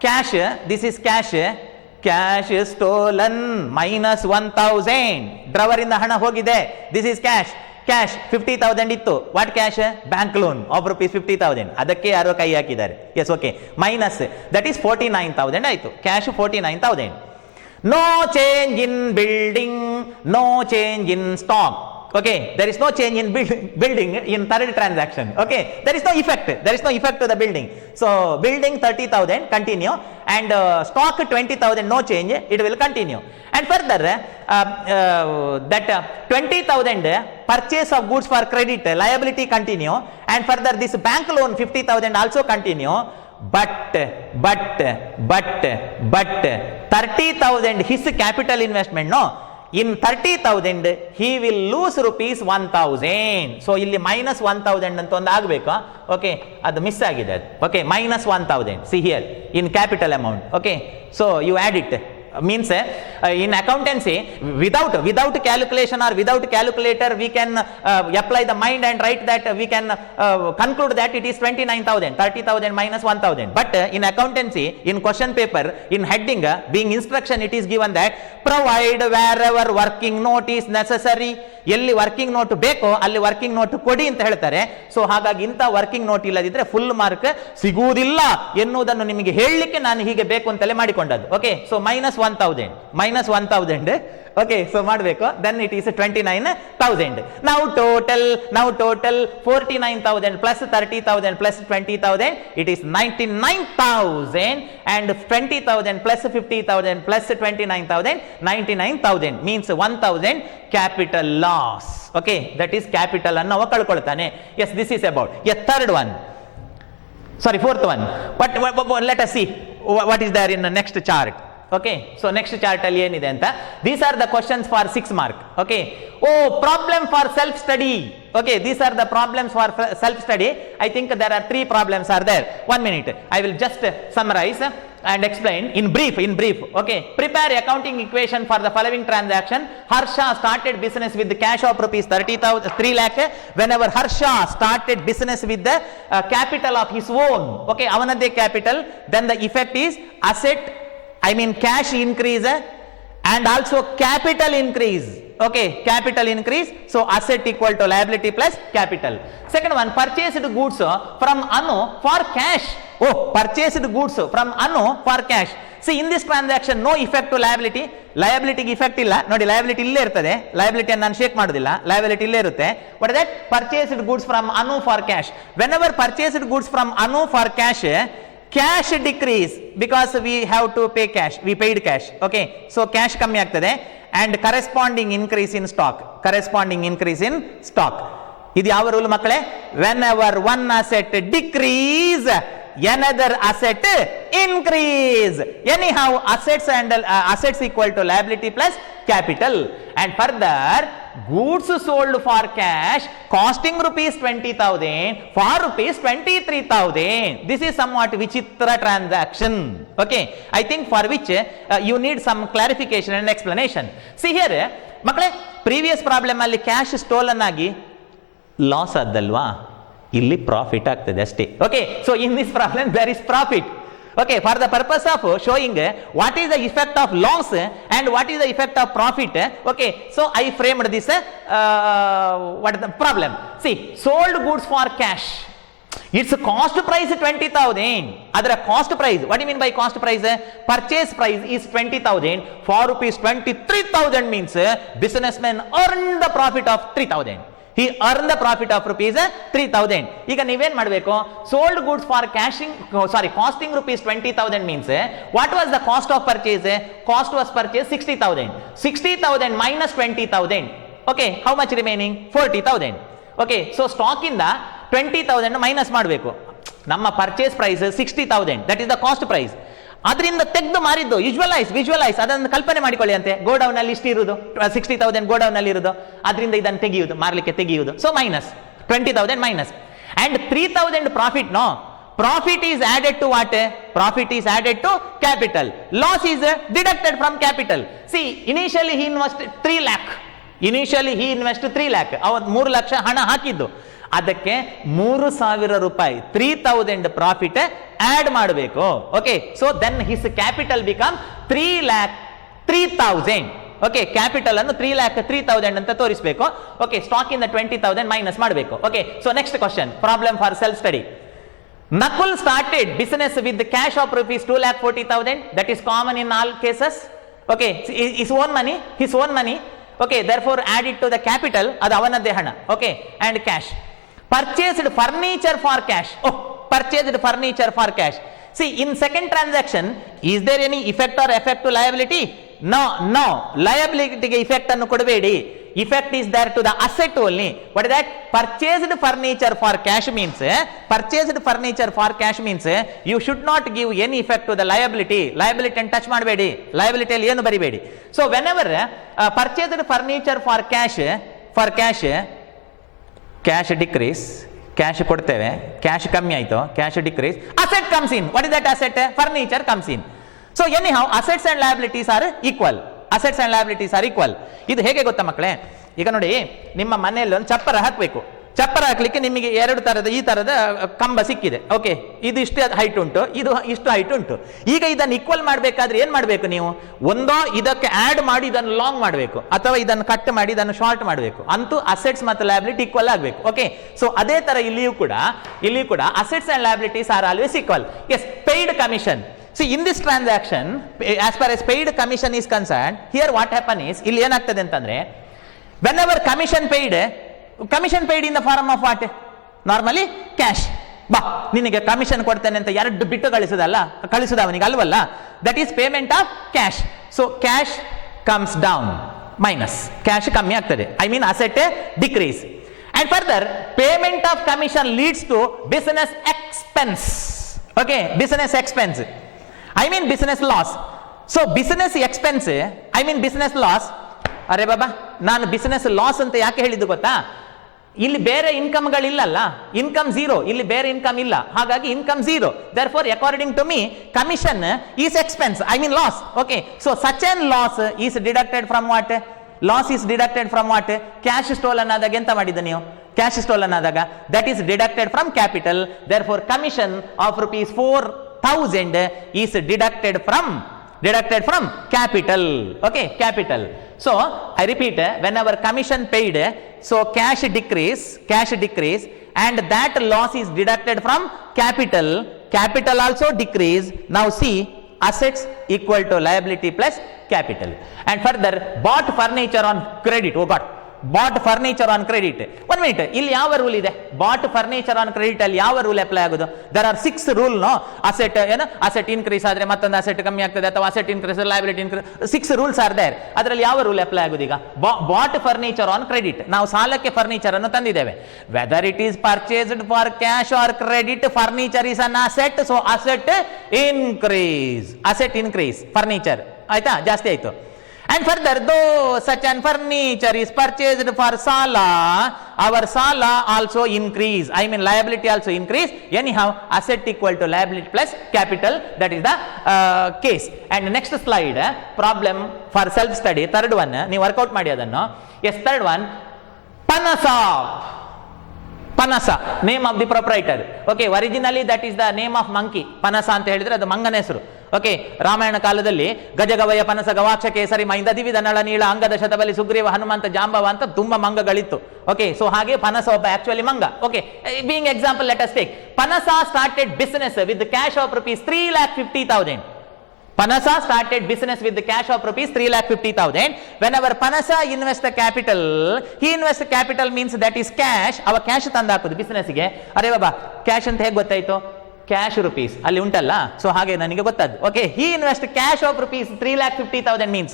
cash, this is cash stolen minus 1,000. Drawer ಇಂದ ಹಣ ಹೋಗಿದೆ, ದಿಸ್ ಇಸ್ ಕ್ಯಾಶ್ 50,000 ಇತ್ತು. What cash? Bank loan of rupees 50,000. ಅದಕ್ಕೆ ಯಾರೋ ಕೈ ಹಾಕಿದ್ದಾರೆ. Yes, okay, minus that is 49,000 ಆಯ್ತು. Cash 49,000. No change in building, no change in stock. Okay, there is no change in building in third transaction. Okay, there is no effect to the building. So building 30,000 continue, and stock 20,000 no change, it will continue. And further that 20,000 purchase of goods for credit liability continue, and further this bank loan 50,000 also continue. But 30,000 his capital investment, no, in 30,000 he will lose rupees 1,000. So ಇಲ್ಲಿ minus 1,000 ಅಂತ ಒಂದು ಆಗಬೇಕು. Okay, ಅದು miss ಆಗಿದೆ. Okay, minus 1,000 see here in capital amount. Okay, so you add it. means in accountancy, without calculation or without calculator, we can apply the mind and write that we can conclude that it is 29,000, 30,000 minus 1,000. But in accountancy, in question paper, in heading being instruction, it is given that provide wherever working note is necessary. ಎಲ್ಲಿ working note ಬೇಕೋ ಅಲ್ಲಿ working note ಕೊಡಿ ಅಂತ ಹೇಳ್ತಾರೆ. So ಹಾಗಾಗಿ ಇಂಥ working note ಇಲ್ಲದಿದ್ರೆ full mark ಸಿಗುವುದಿಲ್ಲ ಎನ್ನುವುದನ್ನು ನಿಮಗೆ ಹೇಳಲಿಕ್ಕೆ ನಾನು ಹೀಗೆ ಬೇಕು ಅಂತಲೇ ಮಾಡಿಕೊಂಡದ್ದು. Okay, so minus 1,000. Okay, so ಮಾಡಬೇಕು. Then it is 29,000. ನಾವು total 49,000 plus 30,000 plus 20,000, it is 99,000. And 20,000 plus 50,000 plus 29,000, 99,000 means 1,000 capital loss. Okay, that is capital ಅನ್ನು ಅವ ಕಳ್ಕೊಳ್ತಾನೆ. Yes, this is about a third one. Sorry, fourth one. But let us see what is there in the next chart. Okay, so next chart ಅಲ್ಲಿ ಏನಿದೆ ಅಂತ. These are the questions for 6 mark. Okay, problem for self study. Okay, these are the problems for self study. I think there are 3 problems are there. 1 minute, I will just summarize. and explain in brief. Okay, prepare accounting equation for the following transaction. Harsha started business with the cash of rupees 3 lakh. Whenever Harsha started business with the capital of his own, okay, avanade capital, then the effect is asset, I mean cash increase and also capital increase. Okay, capital increase, so asset equal to liability plus capital. Second one, purchased goods from Anu for cash. Oh, purchased goods from Anu for cash. See, in this transaction no effect to liability. Liability effect illa nodi, liability ille irtade, liability nan shake madudilla, liability ille irutte. What is that? Purchased goods from Anu for cash. Whenever purchased goods from Anu for cash, cash decrease because we have to pay cash, we paid cash. Okay, so cash kammi agtade and corresponding increase in stock, ಇದು ಯಾವ rule ಮಕ್ಕಳೇ? whenever one asset decrease, another asset increase. Anyhow, assets equal to liability plus capital. And further, goods sold for cash costing rupees 20,000 for rupees 23,000. This is somewhat vichitra transaction. Okay, I think for which you need some clarification and explanation. See here, ಮಕ್ಕಳೇ, previous problem ಅಲ್ಲಿ cash stolen ಆಗಿ loss ಆದಲ್ವಾ, ಇಲ್ಲಿ profit ಆಗ್ತದೆ ಅಷ್ಟೇ. Okay, so in this problem there is profit. Okay, for the purpose of showing what is the effect of loss and what is the effect of profit. Okay, so I framed this what is the problem? See, sold goods for cash, its cost price 20,000. Adra cost price, what do you mean by cost price? Purchase price is 20,000, for rupees 23,000 means businessman earned the profit of 3,000. He earned the profit of rupees 3,000. ಈಗ ನೀವೇನ್ ಮಾಡಬೇಕು? sold goods for costing rupees 20,000 means what was the cost of purchase? Cost was purchase 60,000. 60,000 minus 20,000. Okay, how much remaining? 40,000. Okay, so stock ಇಂದ 20,000 minus ಮಾಡಬೇಕು. ನಮ್ಮ purchase price 60,000, that is the cost price. ಅದರಿಂದ ತೆಗೆದು ಮಾರಿದ್ದು visualise ಅದನ್ನು ಕಲ್ಪನೆ ಮಾಡಿಕೊಳ್ಳಿ ಅಂತೆ. Godown ಅಲ್ಲಿ ಇಷ್ಟು ಇರುವುದು 60,000 ಗೋಡೌನ್ ಅಲ್ಲಿ ಇರುವುದು, ಅದರಿಂದ ಇದನ್ನು ತೆಗೆಯುವುದು, ಮಾರಲಿಕ್ಕೆ ತೆಗೆಯುವುದು. So minus 20,000 minus and 3,000 profit. No, profit is added to what? Profit is added to capital. Loss is deducted from capital. See, initially he invested 3 lakh. ಅವತ್ತು 3 ಲಕ್ಷ ಹಣ ಹಾಕಿದ್ದು, ಅದಕ್ಕೆ 3,000 ರೂಪಾಯಿ 3,000 ಪ್ರಾಫಿಟ್ ಆಡ್ ಮಾಡಬೇಕು. Okay, so then his capital become 3,03,000. Okay, capital ಅನ್ನು 3,03,000 ಅಂತ ತೋರಿಸಬೇಕು. Okay, stock ಇಂದ 20,000 ಮೈನಸ್ ಮಾಡಬೇಕು. Okay, so next question, problem for self study. Nakul started business with the cash of rupees 2,40,000. That is common in all cases. Okay, his own money. Okay, therefore add it to the capital, adu avanade hana. Okay, and cash. Purchased furniture for cash. See, in second transaction, is there any effect or effect to liability? No. Liability ge effect annu kodabedi. Effect is there to the asset only. What is that? Purchased furniture for cash means you should not give any effect to the liability and touch ಮಾಡಬೇಡಿ. liability ಅಲ್ಲಿ ಏನು ಬರಿಬೇಡಿ. So whenever purchased furniture for cash decrease, cash ಕೊಡ್ತೇವೆ, cash ಕಮ್ಮಿ ಆಯ್ತು, cash decrease, asset comes in. What is that asset? Furniture comes in. So anyhow, assets and liabilities are equal. ಇದು ಹೇಗೆ ಗೊತ್ತಾ ಮಕ್ಕಳೇ? ಈಗ ನೋಡಿ, ನಿಮ್ಮ ಮನೆಯಲ್ಲಿ ಒಂದು ಚಪ್ಪರ ಹಾಕಬೇಕು. ಚಪ್ಪರ ಹಾಕ್ಲಿಕ್ಕೆ ನಿಮಗೆ 2 ತರದ ಈ ತರದ ಕಂಬ ಸಿಕ್ಕಿದೆ. ಓಕೆ, ಇದು ಇಷ್ಟು ಹೈಟ್ ಉಂಟು, ಇದು ಇಷ್ಟು ಹೈಟ್ ಉಂಟು. ಈಗ ಇದನ್ನು ಈಕ್ವಲ್ ಮಾಡಬೇಕಾದ್ರೆ ಏನ್ ಮಾಡಬೇಕು ನೀವು? ಒಂದೋ ಇದಕ್ಕೆ ಆಡ್ ಮಾಡಿ ಇದನ್ನು ಲಾಂಗ್ ಮಾಡಬೇಕು, ಅಥವಾ ಇದನ್ನು ಕಟ್ ಮಾಡಿ ಇದನ್ನು ಶಾರ್ಟ್ ಮಾಡಬೇಕು. ಅಂತೂ ಅಸೆಟ್ಸ್ ಮತ್ತು ಲಯಬಿಲಿಟಿ ಈಕ್ವಲ್ ಆಗಬೇಕು. ಓಕೆ, ಸೊ ಅದೇ ತರ ಇಲ್ಲಿಯೂ ಕೂಡ assets and liabilities are always equal. Yes, paid commission. See, in this transaction, as far as paid commission is concerned, here what happen is, ಇಲ್ಲಿ ಏನಾಗ್ತದೆ ಅಂತಂದ್ರೆ, whenever commission paid in the form of what? Normally cash. ಬಾ, ನಿನಗೆ commission ಕೊಡ್ತೇನೆ ಅಂತ 2 ಬಿಟ್ಟು ಕಳಿಸುದ ಅವನಿಗೆ ಅಲ್ವಲ್ಲ? that is payment of cash. So cash comes down, minus cash ಕಮ್ಮಿ ಆಗ್ತದೆ, I mean asset decrease. And further, payment of commission leads to business expense. Okay, business expense, I mean business loss. So business expense, I mean business loss. ಅರೆ ಬಾಬಾ, ನಾನು business loss ಅಂತ ಯಾಕೆ ಹೇಳಿದ್ದು ಗೊತ್ತಾ? ಇಲ್ಲಿ ಬೇರೆ ಇನ್ಕಮ್ಗಳಿಲ್ಲಲ್ಲ, ಇನ್ಕಮ್ ಝೀರೋ, ಇಲ್ಲಿ ಬೇರೆ ಇನ್ಕಮ್ ಇಲ್ಲ, ಹಾಗಾಗಿ income zero. therefore according to me commission is expense, I mean loss. Okay, so such an loss is deducted from what? Loss is deducted from what? Cash stolen ಆದಾಗ ಎಂತ ಮಾಡಿದ ನೀವು? Cash stolen ಆದಾಗ that is deducted from capital. therefore commission of rupees 4,000 is deducted from capital. Okay, capital. So I repeat, whenever commission paid, so cash decrease and that loss is deducted from capital also decrease. Now see, assets equal to liability plus capital. And further, bought furniture on credit. Oh God, bought furniture on credit. 1 minute, ಇಲ್ಲಿ ಯಾವ rule ಇದೆ? bought furniture on credit ಅಲ್ಲಿ ಯಾವ rule apply ಆಗೋದು? there are 6 rule no. Asset ಏನು, asset increase ಆದ್ರೆ ಮತ್ತೊಂದು asset ಕಮ್ಮಿ ಆಗ್ತದೆ, ಅಥವಾ asset increase liability increase, 6 rules are there. ಅದರಲ್ಲಿ ಯಾವ ರೂಲ್ ಅಪ್ಲೈ ಆಗೋದು ಈಗ? bought furniture on credit, ನಾವು ಸಾಲಕ್ಕೆ ಫರ್ನಿಚರ್ ಅನ್ನು ತಂದಿದ್ದೇವೆ. whether it is purchased for cash or credit, furniture is an asset, so asset increase furniture ಆಯ್ತಾ, ಜಾಸ್ತಿ ಆಯ್ತು. And further, though such an furniture is purchased for sala, our sala also increase, I mean liability also increase. Anyhow, asset equal to liability plus capital, that is the case. And next slide, problem for self study, third one, ನೀವು work out ಮಾಡಿ ಅದನ್ನು. Yes, third one, Panasa, name of the proprietor. Okay, originally that is the name of monkey. Panasa ಅಂತ ಹೇಳಿದ್ರೆ ಅದು ಮಂಗನ ಹೆಸರು. Okay, Ramayana ಕಾಲದಲ್ಲಿ ಗಜಗವಯ ಪನಸ ಗವಾಕ್ಷ ಕೇಸರಿ ಮೈಂದ ದಿವಿದ ನಳ ನೀಳ ಅಂಗದ ಶತಬಲಿ ಸುಗ್ರೀವ ಹನುಮಂತ ಜಾಂಬವ ಅಂತ ತುಂಬಾ ಮಂಗಗಳಿತ್ತು. ಓಕೆ, ಸೊ ಹಾಗೆ ಪನಸ ಒಬ್ಬ ಆಕ್ಚುಲಿ ಮಂಗ. Okay, being example let us take Panasa started business with cash of rupees 3,50,000. Panasa started business with the cash of rupees 3,50,000. Whenever Panasa invests the capital, he invests capital means that is cash. Our cash ತಂದು ಹಾಕೋದು business ಗೆ. ಅರೆ ಬಾಬಾ, cash ಅಂತ ಹೇಗೆ ಗೊತ್ತಾಯ್ತು? Cash rupees ಅಲ್ಲಿ ಉಂಟಲ್ಲ, so ಹಾಗೆ ನನಗೆ ಗೊತ್ತಾದ್ದು. Okay, he invest cash of rupees 3,50,000 means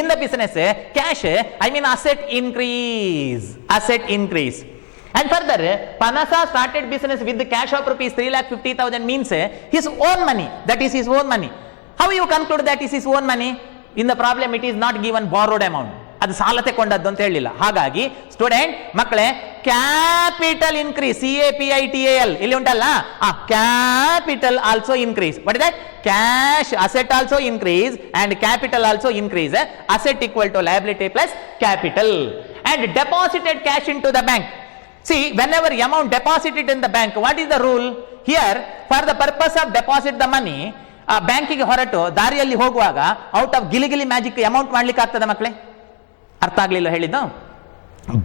in the business cash, I mean asset increase. And further, Panasa started business with the cash of rupees 3,50,000 means his own money, that is his own money. How you conclude that is his own money? In the problem it is not given borrowed amount, ಅದು ಸಾಲ ತಗೊಂಡದ್ದು ಅಂತ ಹೇಳಿಲ್ಲ. ಹಾಗಾಗಿ student ಮಕ್ಕಳೇ, capital increase, CAPITAL ಇಲ್ಲಿ ಉಂಟಲ್ಲ, capital also increase. What is that? Cash asset also increase and capital also increase. Asset equal to liability plus capital. And deposited cash into the bank. See, whenever amount deposited in the bank, what is the rule? Here, for the purpose of deposit the money, ಬ್ಯಾಂಕಿಗೆ ಹೊರಟು ದಾರಿಯಲ್ಲಿ ಹೋಗುವಾಗ out of Giligili magic amount ಮಾಡ್ಲಿಕ್ಕೆ ಆಗ್ತದೆ ಮಕ್ಕಳೇ? ಅರ್ಥ ಆಗ್ಲಿಲ್ಲ ಹೇಳಿದ್ದು?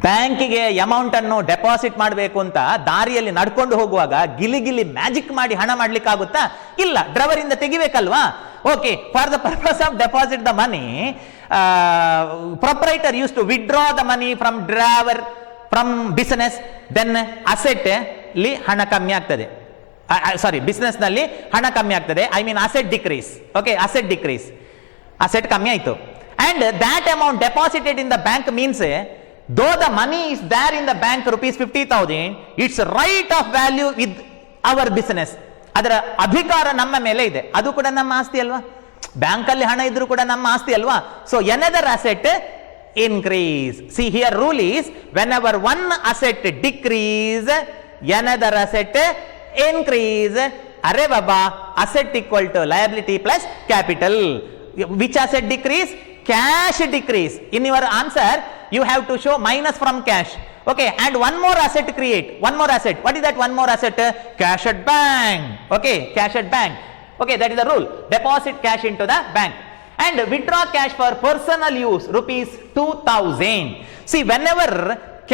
ಬ್ಯಾಂಕಿಗೆ ಅಮೌಂಟ್ ಅನ್ನು ಡೆಪಾಸಿಟ್ ಮಾಡಬೇಕು ಅಂತ ದಾರಿಯಲ್ಲಿ ನಡ್ಕೊಂಡು ಹೋಗುವಾಗ ಗಿಲಿಗಿಲಿ ಮ್ಯಾಜಿಕ್ ಮಾಡಿ ಹಣ ಮಾಡ್ಲಿಕ್ಕೆ ಆಗುತ್ತಾ? ಇಲ್ಲ, ಡ್ರೈವರ್ ಇಂದ ತೆಗಿಬೇಕಲ್ವಾ? Okay, for the purpose of deposit the money, proprietor use to withdraw the money from driver, from business, then asset ಲಿ ಹಣ ಕಮ್ಮಿ ಆಗ್ತದೆ. ಸಾರಿ, ಬಿಸ್ನೆಸ್ ನಲ್ಲಿ ಹಣ ಕಮ್ಮಿ ಆಗ್ತದೆ, I mean asset decrease. Okay, asset decrease, asset ಕಮ್ಮಿ ಆಯ್ತು. And that amount deposited in the bank means though the money is there in the bank rupees 50,000, its right of value with our business, ಅದರ ಅಧಿಕಾರ ನಮ್ಮ ಮೇಲೆ ಇದೆ, ಅದು ಕೂಡ ನಮ್ಮ ಆಸ್ತಿ ಅಲ್ವಾ? ಬ್ಯಾಂಕ್ ಅಲ್ಲಿ ಹಣ ಇದ್ರೂ ಕೂಡ ನಮ್ಮ ಆಸ್ತಿ ಅಲ್ವಾ? So another asset increase. See here rule is whenever one asset decrease, another asset increase. Arre baba, asset equal to liability plus capital. Which asset decrease? Cash decrease. In your answer you have to show minus from cash. Okay, and one more asset create, one more asset. What is that one more asset? Cash at bank. Okay, cash at bank. Okay, that is the rule. Deposit cash into the bank and withdraw cash for personal use rupees 2,000. See, whenever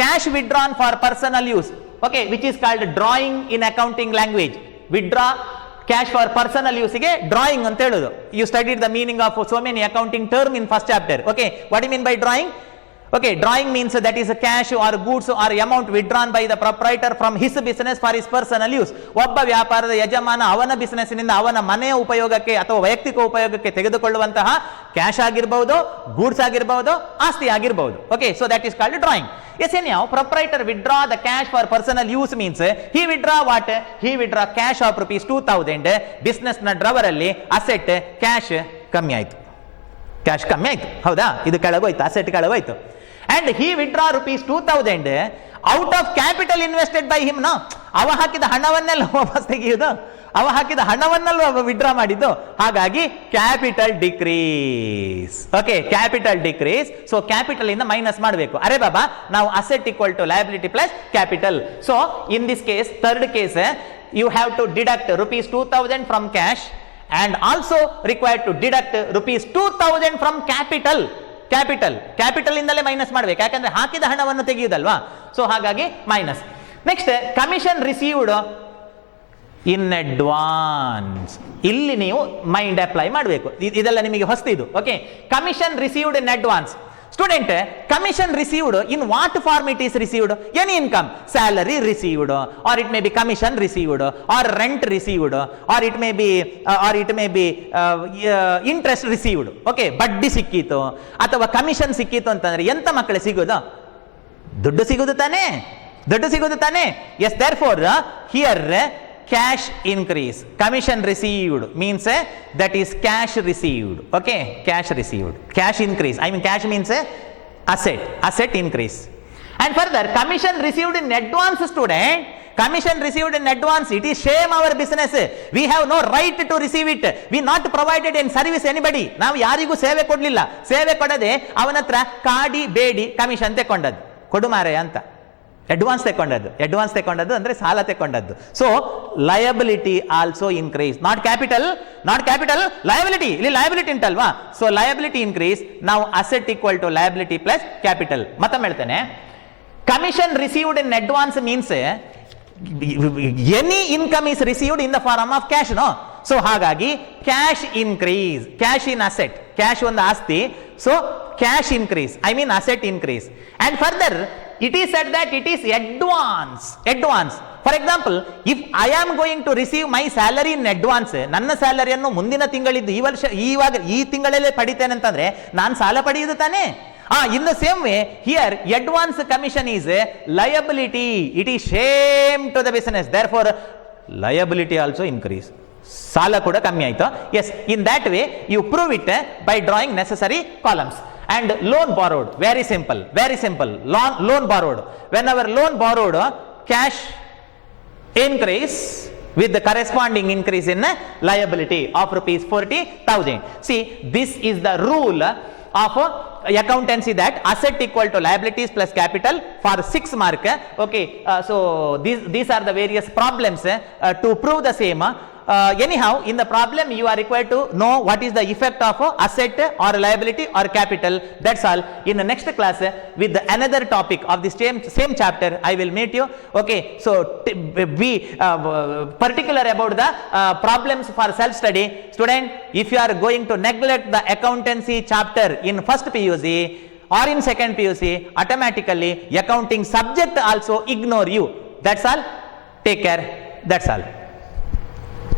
cash withdrawn for personal use, okay, which is called drawing in accounting language. Withdraw cash for personal use ಗೆ drawing ಅಂತ ಹೇಳೋದು. You studied the meaning of so many accounting term in first chapter. Okay, what do you mean by drawing? Okay, drawing means that is a cash or goods or amount withdrawn by the proprietor from his business for his personal use. ಒಬ್ಬ ವ್ಯಾಪಾರದ ಯಜಮಾನ ಅವನ business ನಿಂದ ಅವನ ಮನೆಯ ಉಪಯೋಗಕ್ಕೆ ಅಥವಾ ವೈಯಕ್ತಿಕ ಉಪಯೋಗಕ್ಕೆ ತೆಗೆದುಕೊಳ್ಳುವಂತಹ ಕ್ಯಾಶ್ ಆಗಿರಬಹುದು, ಗೂಡ್ಸ್ ಆಗಿರಬಹುದು, ಆಸ್ತಿ ಆಗಿರಬಹುದು. Okay, so that is called drawing. Yes, anyhow, proprietor withdraw the cash for personal use means he withdraw what? He withdraw cash of rupees 2,000. Business ನ ಡ್ರವರ್ ಅಲ್ಲಿ ಅಸೆಟ್ ಕ್ಯಾಶ್ ಕಮ್ಮಿ ಆಯ್ತು, ಕ್ಯಾಶ್ ಕಮ್ಮಿ ಆಯ್ತು, ಹೌದಾ? ಇದು ಕೆಳಗೋಯ್ತು, asset ಕೆಳಗೋಯ್ತು. and he withdraw rupees 2000 out of capital invested by him. No, ಅವ ಹಾಕಿದ ಹಣವನ್ನೆಲ್ಲ ವಾಪಸ್ ತೆಗೆಯುವುದು, ಅವ ಹಾಕಿದ ಹಣವನ್ನೆಲ್ಲ ವಿಡ್ರಾ ಮಾಡಿದ್ದು, ಹಾಗಾಗಿ capital decrease. Okay, capital decrease. So capital ಇಂದ ಮೈನಸ್ ಮಾಡಬೇಕು. ಅರೆ ಬಾಬಾ, ನಾವು asset equal to liability plus capital. So in this case, third case, you have to deduct rupees 2000 from cash and also required to deduct rupees 2000 from capital. Capital ಇಂದಲೇ minus ಮಾಡಬೇಕು, ಯಾಕಂದ್ರೆ ಹಾಕಿದ ಹಣವನ್ನು ತೆಗೆಯುವುದಲ್ವಾ. ಸೊ ಹಾಗಾಗಿ minus. Next, commission received in advance. ಇಲ್ಲಿ ನೀವು mind apply ಮಾಡಬೇಕು, ಇದೆಲ್ಲ ನಿಮಗೆ ಹೊಸ್ತಿದು. Okay, commission received in advance. Student, commission received, in what form it is received? Any income, salary received, or it may be commission received, or rent received, or it may be interest received. Okay, ಬಡ್ಡಿ ಸಿಕ್ಕಿತು ಅಥವಾ commission ಸಿಕ್ಕಿತು ಅಂತಂದ್ರೆ ಎಂತ ಮಕ್ಕಳು ಸಿಗೋದು? ದುಡ್ಡು ಸಿಗೋದು ತಾನೇ. Yes, therefore here cash increase. Commission received means that is cash received. Okay, cash received, cash increase. I mean cash means asset increase. And further, commission received in advance. Student, commission received in advance, it is shame our business. We have no right to receive it. We not provided in service anybody. ನಾವು ಯಾರಿಗೂ ಸೇವೆ ಕೊಡ್ಲಿಲ್ಲ. ಸೇವೆ ಕೊಡದೆ ಅವನ ಹತ್ರ ಕಾಡಿ ಬೇಡಿ commission ತೆಕೊಂಡದ್ದು, ಕೊಡು ಮಾರೆ ಅಂತ ಅಡ್ವಾನ್ಸ್ ತೆಕೊಂಡದ್ದು ಅಂದ್ರೆ ಸಾಲ ತೆಕೊಂಡದ್ದು. So liability also increase, not capital, liability. ಇಲ್ಲಿ ಲಯಬಿಲಿಟಿ ಉಂಟಲ್ವಾ, ಸೊ ಲಯಬಿಲಿಟಿ ಇನ್ಕ್ರೀಸ್. ನಾವು asset equal to liability plus capital. ಮತ್ತೊಮ್ಮೆ ಹೇಳ್ತೇನೆ, commission received in advance means any income is received in the form of cash. No, so ಹಾಗಾಗಿ cash increase, cash in asset, cash ಒಂದು ಆಸ್ತಿ. So cash increase, I mean asset increase. And further it is said that it is advance. For example, if I am going to receive my salary in advance, ನನ್ನ ಸ್ಯಾಲರಿಯನ್ನು ಮುಂದಿನ ತಿಂಗಳಿದ್ದು ಈ ತಿಂಗಳಲ್ಲೇ ಪಡಿತೇನೆ ಅಂತಂದ್ರೆ ನಾನು ಸಾಲ ಪಡೆಯುವುದು ತಾನೇ. In the same way here, advance commission is a liability. It is shame to the business. Therefore liability also increase. ಸಾಲ ಕೂಡ ಕಮ್ಮಿ ಆಯ್ತು. Yes, in that way you prove it by drawing necessary columns. And loan borrowed, very simple. Loan borrowed, whenever loan borrowed, cash increase with the corresponding increase in liability of rupees 40,000. See, this is the rule of accountancy, that asset equal to liabilities plus capital for 6 mark. Okay, so these are the various problems to prove the same. Anyhow, in the problem you are required to know what is the effect of asset or liability or capital. That's all. In the next class with another topic of the same chapter I will meet you. Okay, so be particular about the problems for self study. Student, if you are going to neglect the accountancy chapter in first PUC or in second PUC, automatically accounting subject also ignore you. That's all. Take care. That's all.